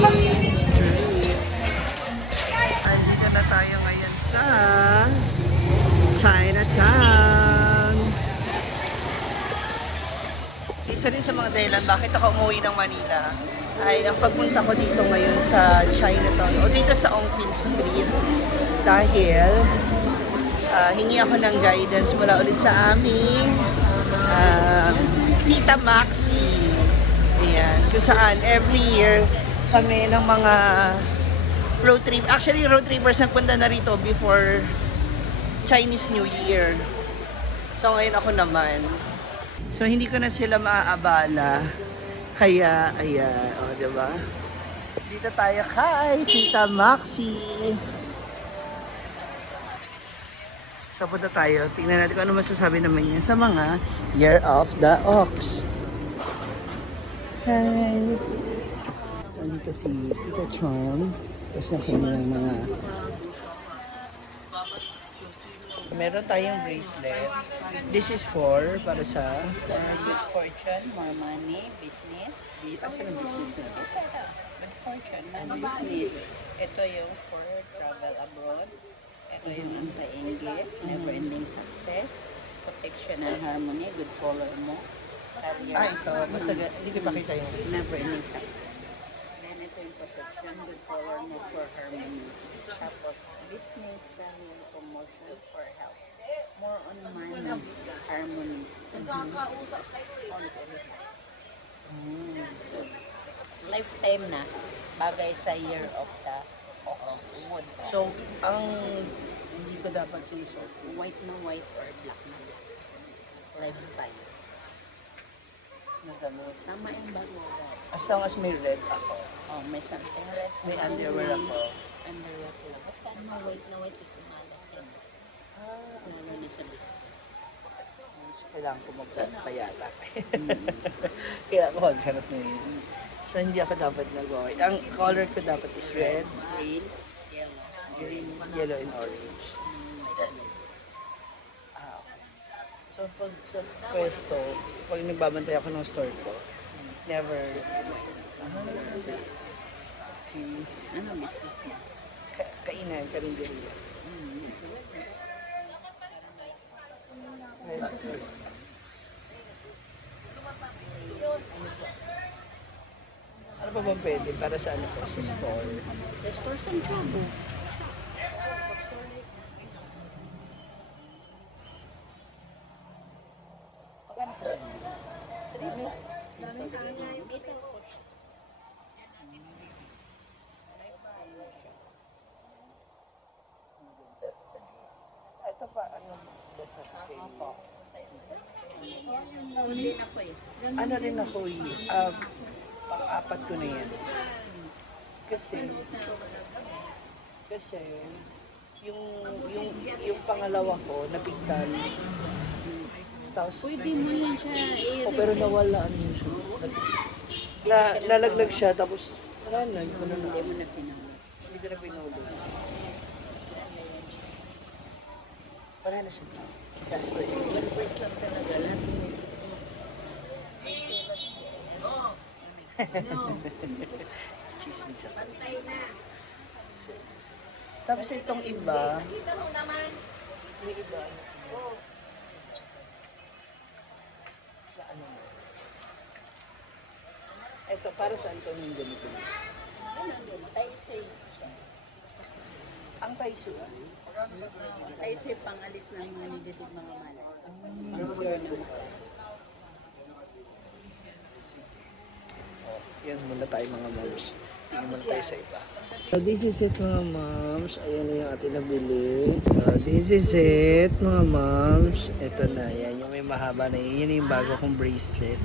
Main Street. Andito na tayo ngayon sa Chinatown. Isa rin sa mga dahilan bakit ako umuwi ng Manila ay ang pagpunta ko dito ngayon sa Chinatown o dito sa Ongpin Street dahil hingi ako ng guidance mula ulit sa aming Tita Maxi. Ayan, kung saan every year kami ng mga road trip. Actually, road trippers nagpunta na rito before Chinese New Year. So ngayon ako naman. So hindi ko na sila maaabala. Kaya, ayan, o, diba? Dito tayo kay Tita Maxi. So punta tayo. Tingnan natin kung ano masasabi naman niya sa mga Year of the Ox. Hi! Nandito si Tita Chong. Tapos na kanyang mga... Meron tayong bracelet. This is for, para sa... Good fortune, more money, business. Asan ang business na ito? Good fortune, money, business. Ito yung for travel abroad. Ito yung anti-inggit, never-ending success, protection and harmony, good color mo. Career, Ito. Basta hindi ko pakita yung... never-ending success. Then ito yung protection, good color mo for harmony. Tapos business, career, promotion for health. More on money, harmony. Lifetime na, bagay sa year of the ox, wood. So, ang hindi ko dapat sinusuot. White na white or black na black. Lifetime. Na gamot. Tama yung bago. As long as may red ako. Oh, may something red. May underwear ako. Underwear ko. Basta na white, ikumalasing. Lalo na sa business. So, kailangan ko magpayata. Kaya ako maghanap na yun. So, hindi ako dapat nag-white. Ang color ko dapat is red, Green, yellow. green, yellow, and orange. Ah, okay. So, pag sa pwesto, pag nagbabantay ako ng store ko, never... Okay. Ano business mo? Kainan, karinderiya. Ano pa ba pwede para sa ano ko, sa store? Sa store sa Jumbo. Pagkano sa ano? Ito pa, ano ba sa akin? Hindi na po eh. Ano rin ako pang-apat ko na yan. Kasi yung pangalawa ko, nabigtan. Tapos, Pwede mo yan siya pero nawala ano siya. Nalaglag siya, tapos wala na, hindi ko na Hindi mo na pinamit. Hindi ko na pinulog. Wala na siya. That's why. One place lang talaga. Lahat mo. Chismis ako. Tapos itong iba, may iba. Na ano mo? Ito, para saan itong yung ganito? Ano yun? Taisay. Ang Taisu ah. Taisay pangalis ng mga negative mga malas. Oh, yan muna tayo mga moms. Tingin muna tayo sa iba. So this is it mga moms. Ayan na yung ating nabili. So this is it mga moms. Ito na. Yan yung may mahaba na yun. Yan yung bago kong bracelet.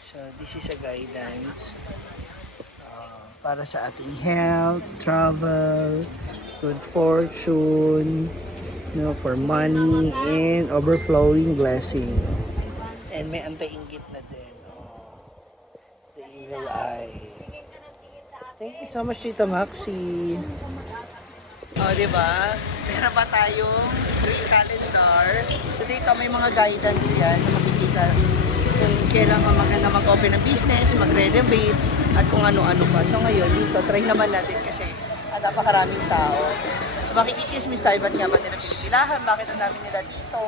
So this is a guidance. Para sa ating health, travel, good fortune, for money, and overflowing blessing. And may anti-inggit na din. The evil eye. Thank you so much, Tita Maxi. Di ba? Meron pa tayong free calendar. So dito may mga guidance yan na makikita kung kailan ka maganda mag-open ng business, mag-renovate, at kung ano-ano pa. So ngayon, dito, try naman natin kasi napakaraming tao. So makikikismis tayo, ba't nga ba nila pinipilahan? Bakit ang dami nila dito?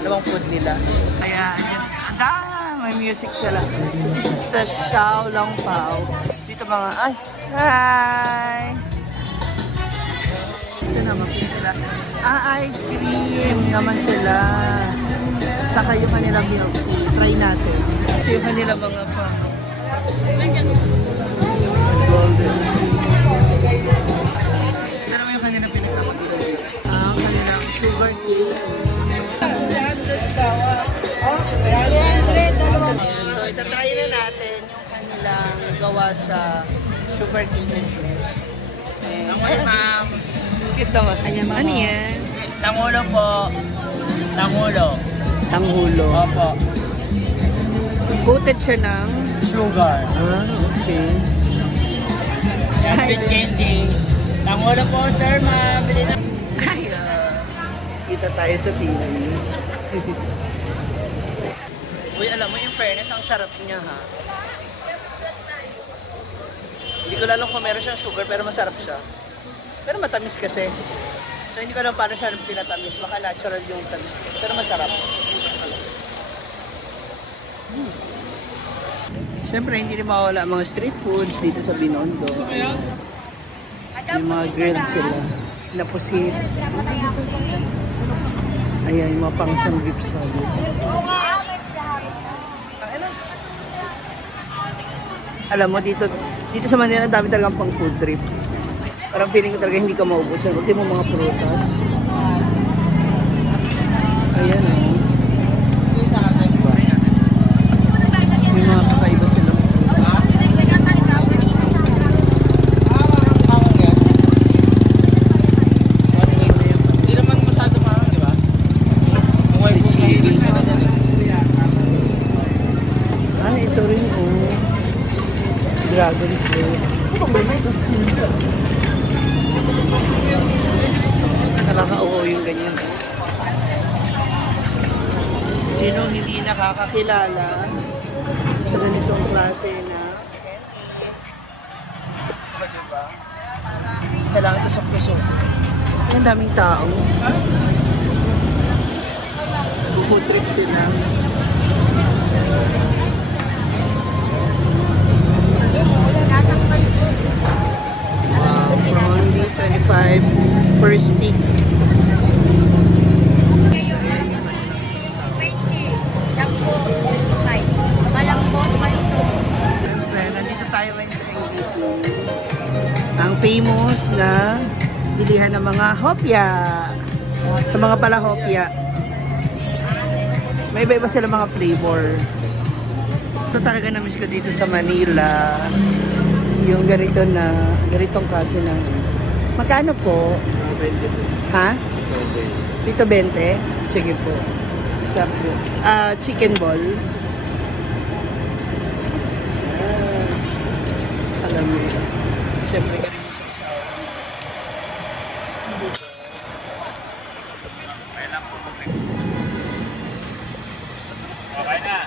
Ano bang food nila? Ayan, yan. Ang dami, may music sila. So this is the Xiao Long Pao. Dito mga, ay, hi! Ito naman sila. Ice cream naman sila. Saka yung kanilang milk tea. Try natin. Ito yung kanilang mga pang. Golden. Pero yung kanilang pinagkakasal. Ang kanilang sugar cane. So itatry na natin yung kanilang gawa sa sugar cane na juice. Ayan, ma'am. Cute naman. Ano yan? Tangulo po. Tangulo. Tanghulo. Opo. Coated siya ng... Sugar. Okay. Yan, sweet candy. Tangulo po, sir. Mabili na. Ay, kita tayo sa TV. Uy, alam mo, in fairness, ang sarap niya, ha? Hindi ko alam kung meron siyang sugar, pero masarap siya. Pero matamis kasi. So, hindi ko alam paano siya pinatamis. Baka natural yung tamis niya. Pero masarap. Siyempre, hindi rin mawala ang mga street foods dito sa Binondo. Yung mga grilled sila. Napusit. Ayan, yung mga pang-sanggip sa alam mo, dito sa Manila, dami talagang pang food trip. Parang feeling ko talaga hindi ka maubusan. Ultimo mga prutas. Ayan, oh. May mga kakaiba silang prutas. Hindi naman masyado mahal, di ba? Ah, ito rin, oh. Dragon fruit. Nakaka-oo yung ganyan. Sino hindi nakakakilala sa ganitong klase na candy? Diba? Kailangan ito sa puso. Ang daming tao. Food trip sila. Wow, only 25 per stick. Siyempre, nandito tayo ngayon sa MVP. Ang famous na bilihan ng mga hopya. Sa mga palahopya. May iba-iba sila mga flavor. Ito talaga na-miss ko dito sa Manila. Yung ganitong klase ng... Magkano po? 20. Ha? 8.20? Sige po. Isa po. Chicken ball. Alam mo yun. Siyempre ka rin sa isaw. Okay na.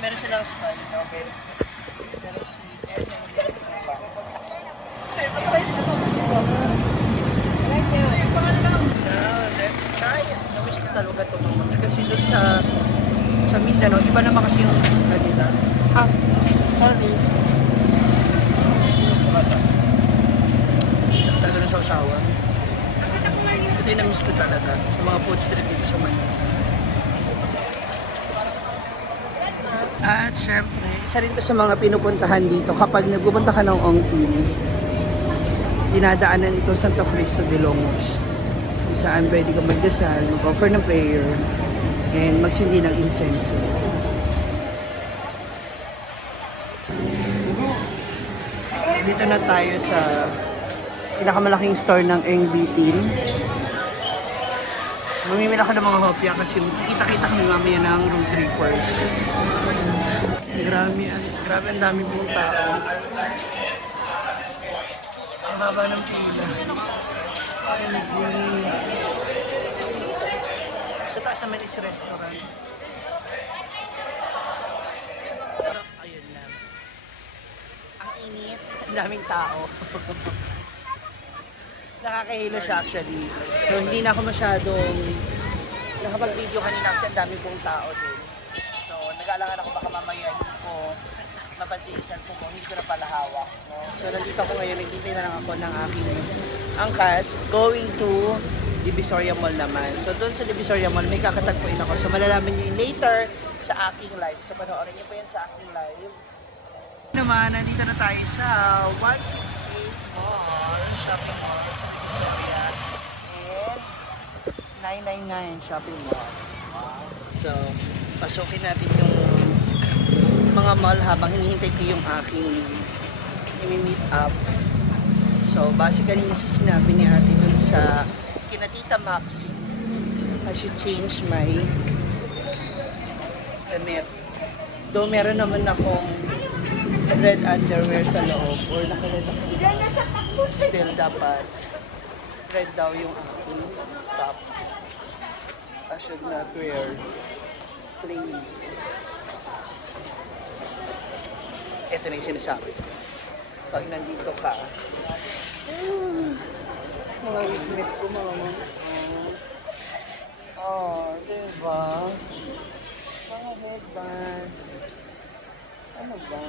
Meron silang spice. Okay. Pero sweet and then suka. Let's try it. Namiss ko talaga ito mga mams. Kasi doon sa Mindanao, iba naman kasi yung kanila. Sorry. Talaga ng sausawan. Ito yung namiss ko talaga sa mga food street dito sa Manila. At syempre, isa rin to sa mga pinupuntahan dito kapag nagpupunta ka ng Ongpin. Dinadaanan ito Santa Cristo de Longos. Kung saan pwede ka magdasal, mag-offer ng prayer, and magsindi ng insenso. Dito na tayo sa pinakamalaking store ng NBT. Mamimili ako ng mga hopya kasi kita-kita kami mamaya ng room trippers. Grabe ang dami pong tao. Ang haba ng pila. Sa taas naman is restaurant. daming tao. Nakakahilo siya actually. So hindi na ako masyadong nakapag-video kanina kasi ang dami pong tao din. So nag-aalangan ako baka mamaya hindi ko mapansin yung cellphone ko, hindi ko na pala hawak. No? So nandito ako ngayon, naghintay na lang ako ng aking angkas going to Divisoria Mall naman. So doon sa Divisoria Mall may kakatagpuin ako. So malalaman nyo yun later sa aking live. So panoorin nyo po yan sa aking live. Naman, nandito na tayo sa 168 Mall, Shopping Mall sa Divisoria. And 999 Shopping Mall. Wow. So, pasukin natin yung mga mall habang hinihintay ko yung aking i-meet up. So, basically, sa sinabi ni ate dun sa kina Tita Maxi, I should change my damit. Though meron naman akong red underwear sa loob or naka-red ako. Still dapat red daw yung aking top. I should not wear plain. Ito na yung sinasabi. Pag nandito ka, mga weakness ko, mga diba? Mga headbands. Ano ba?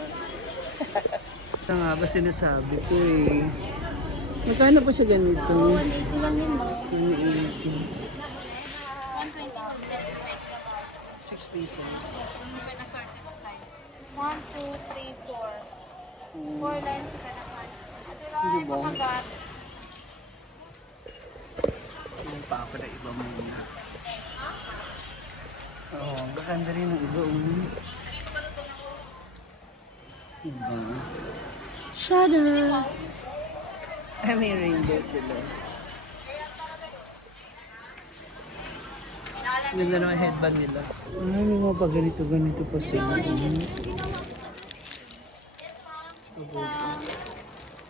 Ito nga ba sinasabi ko eh. Magkano po sa ganito? 180 lang yun. 180. 6 pieces. You can assort it aside. 1, 2, 3, 4. 4 lines you can assign. Hindi ba? Makagat. Yung pa ako na iba muna. Oo, maganda rin ang iba muna. Diba? Shut up! Ay, may rainbow sila. Ganda naman headband nila. Ay, may mga pa ganito pa sila.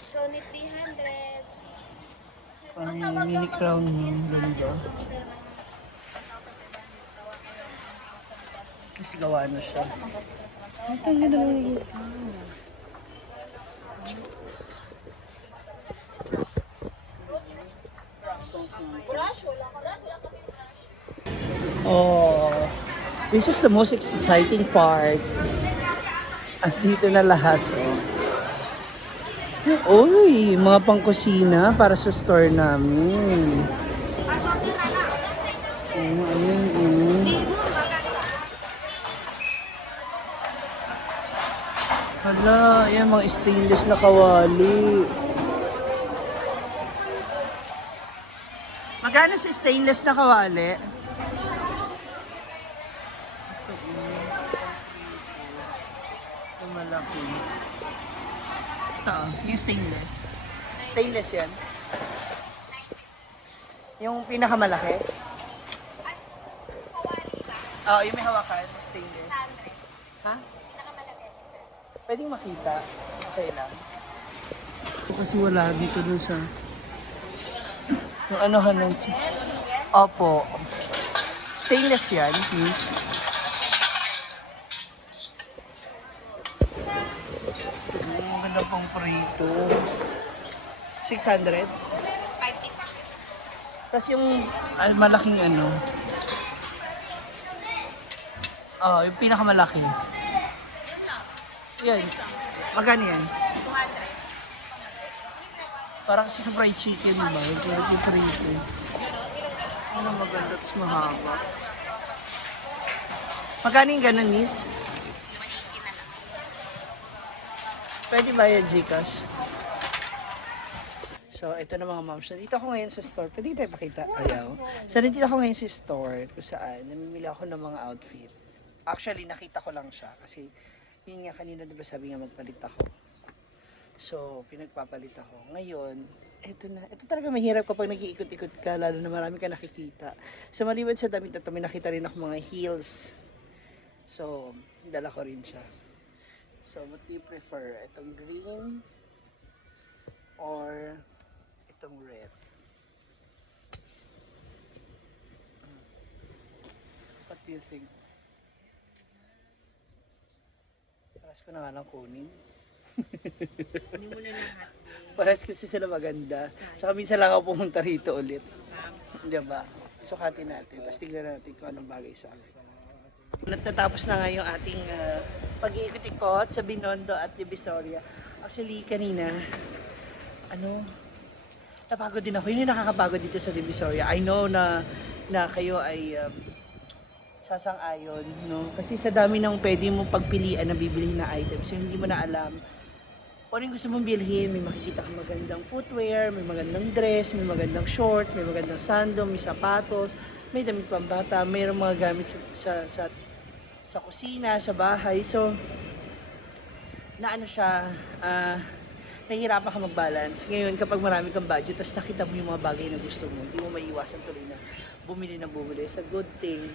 So, ni 300. Parang mini crown mo. Ganda. Mas gawa na siya. Ang tanga naman yung Oh, this is the most exciting part. At dito na lahat. Oh. Uy, mga pangkusina para sa store namin. Ayun. Hala, yan mga stainless na kawali. Magkano sa stainless na kawali? Ito malaki. Ito, yung stainless. Stainless yan. Yung pinakamalaki? Oo, yung may hawakan, stainless. Ha? Pwedeng makita. Okay lang. Kasi wala dito dun sa... Yung anuhan nun. Opo. Stainless yan, please. Ang ganda pang prito. 600? 550. Tapos yung malaking ano. Yung pinakamalaki. Yan. Magkano yan? 200. Parang sa fried chicken, diba? Yung prito. Ano maganda, tapos mahaba. Magkano yung ganun, miss? 180 na lang. Pwede ba yung Gcash? So, ito na mga moms. Nandito ako ngayon sa store. Pwede tayo pakita? Ayaw. So, nandito ako ngayon sa store kung saan namimili ako ng mga outfit. Actually, nakita ko lang siya kasi yun nga kanina diba sabi nga magpalit ako. So, pinagpapalit ako. Ngayon, eto na. Ito talaga mahirap kapag nag-iikot-ikot ka, lalo na marami ka nakikita. So, maliban sa damit na ito, may nakita rin ako mga heels. So, dala ko rin siya. So, what do you prefer? Itong green or itong red? What do you think? Paras ko na nga lang kunin. Hindi mo na lahat. Parehas kasi sila maganda. Saka minsan lang ako pumunta rito ulit. Tama. Di ba? Sukatin natin. Tapos tignan natin kung anong bagay sa akin. Natapos na nga yung ating pag-iikot-ikot sa Binondo at Divisoria. Actually, kanina, napagod din ako. Yun yung nakakapagod dito sa Divisoria. I know na kayo ay sasang-ayon, no? Kasi sa dami ng pwede mo pagpilian na bibilihin na items, so hindi mo na alam kung ano yung gusto mong bilhin. May makikita kang magandang footwear, may magandang dress, may magandang short, may magandang sandal, may sapatos, may damit pambata, mayroong mga gamit sa kusina, sa bahay. So, nahihirapan ka mag-balance. Ngayon, kapag marami kang budget, tapos nakita mo yung mga bagay na gusto mo, hindi mo maiiwasan tuloy na bumili na bumili. It's a good thing.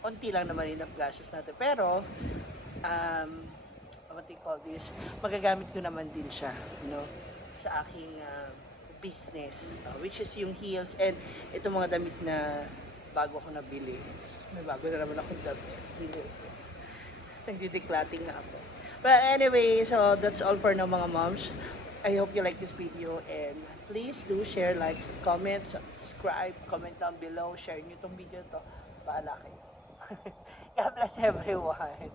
Konti lang naman yung gastos natin. Pero, what they call this, magagamit ko naman din siya, sa aking business, which is yung heels and itong mga damit na bago ko nabili. May bago na naman akong damit. Nagdideklating nga ako. But anyway, so that's all for now mga moms. I hope you like this video and please do share, like, comment, subscribe, comment down below, share nyo itong video to. Bahala kayo. God bless everyone.